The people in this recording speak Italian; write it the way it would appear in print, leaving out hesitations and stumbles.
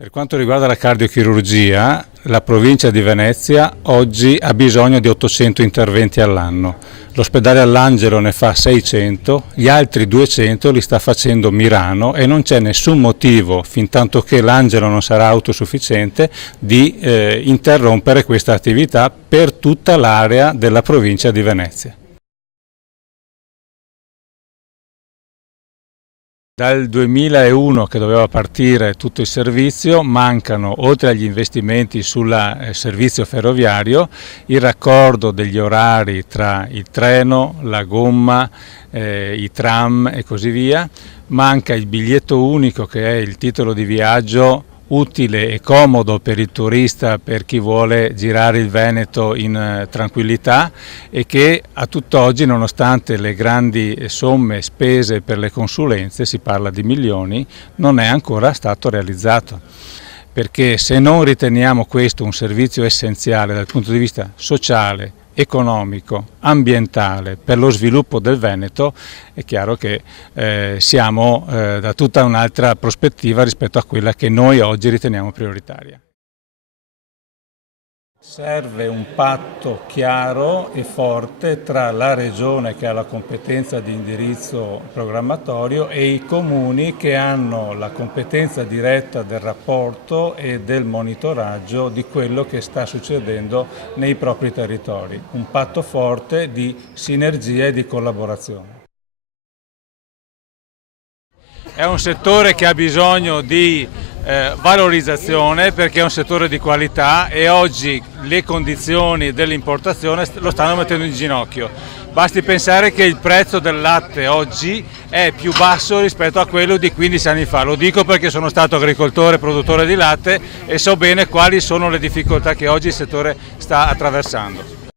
Per quanto riguarda la cardiochirurgia, la provincia di Venezia oggi ha bisogno di 800 interventi all'anno. L'ospedale All'Angelo ne fa 600, gli altri 200 li sta facendo Mirano e non c'è nessun motivo, fintanto che l'Angelo non sarà autosufficiente, di interrompere questa attività per tutta l'area della provincia di Venezia. Dal 2001 che doveva partire tutto il servizio mancano, oltre agli investimenti sul servizio ferroviario, il raccordo degli orari tra il treno, la gomma, i tram e così via. Manca il biglietto unico, che è il titolo di viaggio utile e comodo per il turista, per chi vuole girare il Veneto in tranquillità, e che a tutt'oggi, nonostante le grandi somme spese per le consulenze, si parla di milioni, non è ancora stato realizzato. Perché se non riteniamo questo un servizio essenziale dal punto di vista sociale, economico, ambientale, per lo sviluppo del Veneto, è chiaro che siamo da tutta un'altra prospettiva rispetto a quella che noi oggi riteniamo prioritaria. Serve un patto chiaro e forte tra la Regione, che ha la competenza di indirizzo programmatorio, e i comuni, che hanno la competenza diretta del rapporto e del monitoraggio di quello che sta succedendo nei propri territori. Un patto forte di sinergia e di collaborazione. È un settore che ha bisogno di valorizzazione, perché è un settore di qualità e oggi le condizioni dell'importazione lo stanno mettendo in ginocchio. Basti pensare che il prezzo del latte oggi è più basso rispetto a quello di 15 anni fa. Lo dico perché sono stato agricoltore e produttore di latte e so bene quali sono le difficoltà che oggi il settore sta attraversando.